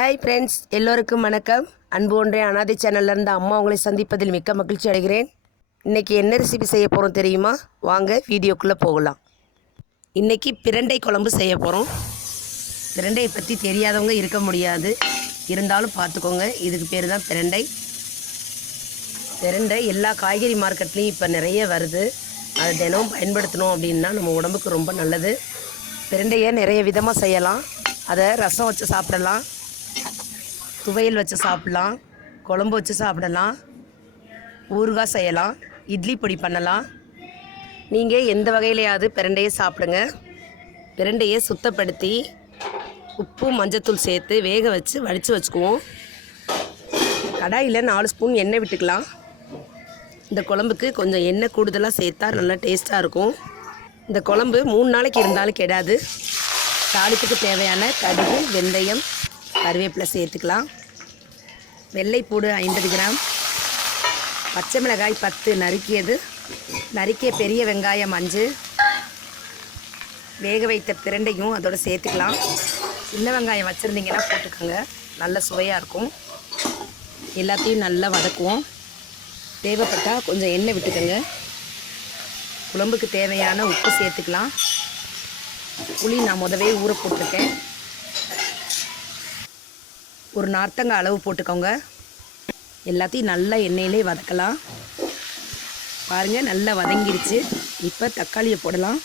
Hi friends எல்லோருக்கும் வணக்கம். அன்பு ஒன்றே அனாதை சேனல்லேருந்து அம்மா உங்களை சந்திப்பதில் மிக்க மகிழ்ச்சி அடைகிறேன். இன்றைக்கி என்ன ரெசிபி செய்ய போகிறோம் தெரியுமா? வாங்க வீடியோக்குள்ளே போகலாம். இன்றைக்கி பிரண்டை குழம்பு செய்ய போகிறோம் பிரண்டையை பற்றி தெரியாதவங்க இருக்க முடியாது. இருந்தாலும் பார்த்துக்கோங்க இதுக்கு பேர் தான் பிரண்டை. பிரண்டை எல்லா காய்கறி மார்க்கெட்லேயும் இப்போ நிறைய வருது. அதை தினமும் பயன்படுத்தணும் அப்படின்னா நம்ம உடம்புக்கு ரொம்ப நல்லது. பிரண்டையை நிறைய விதமாக செய்யலாம். அதை ரசம் வச்சு சாப்பிடலாம். துவையல் வச்சு சாப்பிடலாம் குழம்பு வச்சு சாப்பிடலாம் ஊறுகாய் செய்யலாம் இட்லி பொடி பண்ணலாம். நீங்கள் எந்த வகையிலையாவது பிரண்டையை சாப்பிடுங்க. பிரண்டையை சுத்தப்படுத்தி உப்பு மஞ்சத்தூள் சேர்த்து வேக வச்சு வடித்து வச்சுக்குவோம். கடாயில் நாலு ஸ்பூன் எண்ணெய் விட்டுக்கலாம். இந்த குழம்புக்கு கொஞ்சம் எண்ணெய் கூடுதலாக சேர்த்தா நல்லா டேஸ்ட்டாக இருக்கும். இந்த குழம்பு மூணு நாளைக்கு இருந்தாலும் கெடாது. தாளிப்புக்கு தேவையான கடுகு வெந்தயம் கருவேப்பிலை சேர்த்துக்கலாம். வெள்ளைப்பூடு ஐம்பது கிராம். பச்சை மிளகாய் பத்து நறுக்கியது. நறுக்கிய பெரிய வெங்காயம் அஞ்சு. வேக வைத்த பிரண்டையும் அதோடு சேர்த்துக்கலாம். சின்ன வெங்காயம் வச்சுருந்தீங்கன்னா போட்டுக்கோங்க. நல்ல சுவையாக இருக்கும். எல்லாத்தையும் நல்லா வதக்குவோம். தேவைப்பட்டால் கொஞ்சம் எண்ணெய் விட்டுக்கோங்க. குழம்புக்கு தேவையான உப்பு சேர்த்துக்கலாம். புளி நான் முதவே ஊற போட்டிருக்கேன். ஒரு நார்த்தங்காய் அளவு போட்டுக்கோங்க. எல்லாத்தையும் நல்லா எண்ணெயிலே வதக்கலாம். பாருங்கள் நல்லா வதங்கிருச்சு. இப்போ தக்காளியை போடலாம்.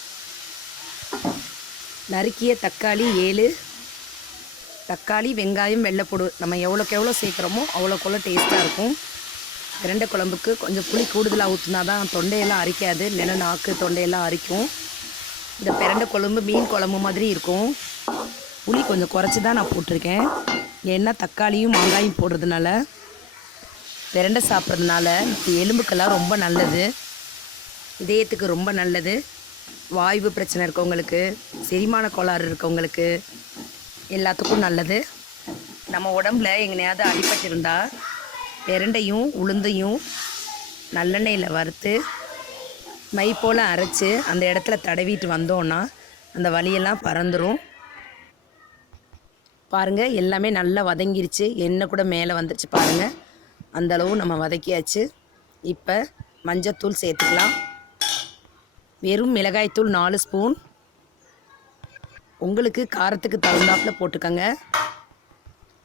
நறுக்கிய தக்காளி ஏழு. தக்காளி வெங்காயம் வெள்ளைப்பூடு நம்ம எவ்வளோக்கு எவ்வளோ சேர்க்குறோமோ அவ்வளோக்கு டேஸ்ட்டாக இருக்கும். இரண்டை குழம்புக்கு கொஞ்சம் புளி கூடுதலாக ஊற்றினா தான் தொண்டையெல்லாம் அரிக்காது. இல்லைன்னா நாக்கு தொண்டையெல்லாம் அரிக்கும். இந்த பிரண்டை குழம்பு மீன் குழம்பு மாதிரி இருக்கும். புளி கொஞ்சம் குறைச்சி தான் நான் போட்டிருக்கேன். ஏன்னா தக்காளியும் மாங்காயும் போடுறதுனால பிரண்டை சாப்பிட்றதுனால எலும்புக்கெல்லாம் ரொம்ப நல்லது. இதயத்துக்கு ரொம்ப நல்லது. வாய்வு பிரச்சனை இருக்கவங்களுக்கு செரிமான கோளாறு இருக்கவங்களுக்கு எல்லாத்துக்கும் நல்லது. நம்ம உடம்புல எங்கனையாவது அடிபட்டிருந்தா பிரண்டையும் உளுந்தையும் நல்லெண்ணெயில் வறுத்து மை போல் அரைச்சி அந்த இடத்துல தடவிட்டு வந்தோன்னா அந்த வலியெல்லாம் பறந்துடும் பாருங்கள் எல்லாமே நல்லா வதங்கிருச்சு. எண்ணெய் கூட மேலே வந்துருச்சு பாருங்கள் அந்த அளவு நம்ம வதக்கியாச்சு. இப்போ மஞ்சத்தூள் சேர்த்துக்கலாம். வெறும் மிளகாய்த்தூள் நாலு ஸ்பூன். உங்களுக்கு காரத்துக்கு தகுந்தாப்பில் போட்டுக்கோங்க.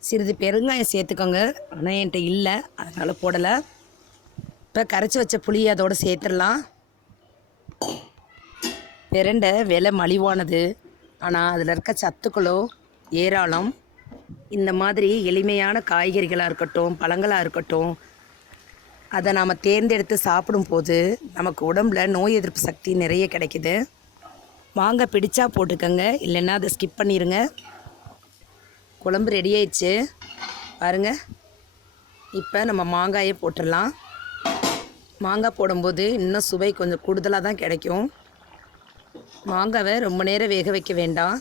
சிறிது பெருங்காயம் சேர்த்துக்கோங்க. ஆனால் என்கிட்ட இல்லை அதனால் போடலை. இப்போ கரைச்சி வச்ச புளி அதோடு சேர்த்துடலாம். பிரண்டை விலை மலிவானது. ஆனால் அதில் இருக்க சத்துக்களோ ஏராளம். இந்த மாதிரி எளிமையான காய்கறிகளாக இருக்கட்டும் பழங்களாக இருக்கட்டும் அதை நாம் தேர்ந்தெடுத்து சாப்பிடும்போது நமக்கு உடம்புல நோய் எதிர்ப்பு சக்தி நிறைய கிடைக்குது. வாங்க பிடிச்சா போட்டுக்கோங்க. இல்லைன்னா அதை ஸ்கிப் பண்ணிடுங்க குழம்பு ரெடி ஆயிடுச்சு. பாருங்கள் இப்போ நம்ம மாங்காயை போட்டுடலாம். மாங்காய் போடும்போது இன்னும் சுவை கொஞ்சம் கூடுதலாக தான் கிடைக்கும். மாங்காவை ரொம்ப நேரம் வேக வைக்க வேண்டாம்.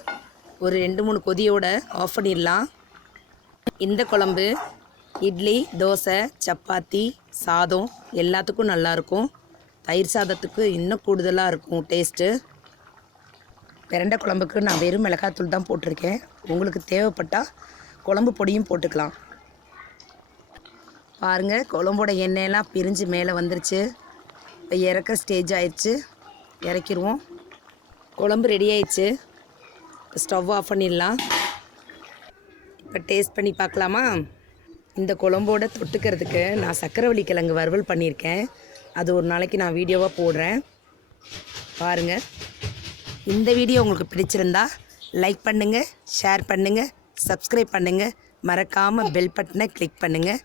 ஒரு ரெண்டு மூணு கொதியோட ஆஃப் பண்ணிடலாம். இந்த குழம்பு இட்லி தோசை சப்பாத்தி சாதம் எல்லாத்துக்கும் நல்லாயிருக்கும் தயிர் சாதத்துக்கு இன்னும் கூடுதலாக இருக்கும் டேஸ்ட்டு பிரண்டை குழம்புக்கு நான் வெறும் மிளகாத்தூள் தான் போட்டிருக்கேன். உங்களுக்கு தேவைப்பட்டால் குழம்பு பொடியும் போட்டுக்கலாம். பாருங்கள் குழம்போட எண்ணெயெல்லாம் பிரிஞ்சு மேலே வந்துருச்சு. இப்போ இறக்க ஸ்டேஜ் ஆயிடுச்சு. இறக்கிடுவோம் குழம்பு ரெடி ஆயிடுச்சு. ஸ்டவ் ஆஃப் பண்ணிடலாம். இப்போ டேஸ்ட் பண்ணி பார்க்கலாமா? இந்த குழம்போட தொட்டுக்கிறதுக்கு நான் சக்கரவள்ளி கிழங்கு வறுவல் பண்ணியிருக்கேன். அது ஒரு நாளைக்கு நான் வீடியோவாக போடுறேன். பாருங்கள் இந்த வீடியோ உங்களுக்கு பிடிச்சிருந்தா லைக் பண்ணுங்கள் ஷேர் பண்ணுங்கள் சப்ஸ்கிரைப் பண்ணுங்கள் மறக்காமல் பெல் பட்டனை கிளிக் பண்ணுங்கள்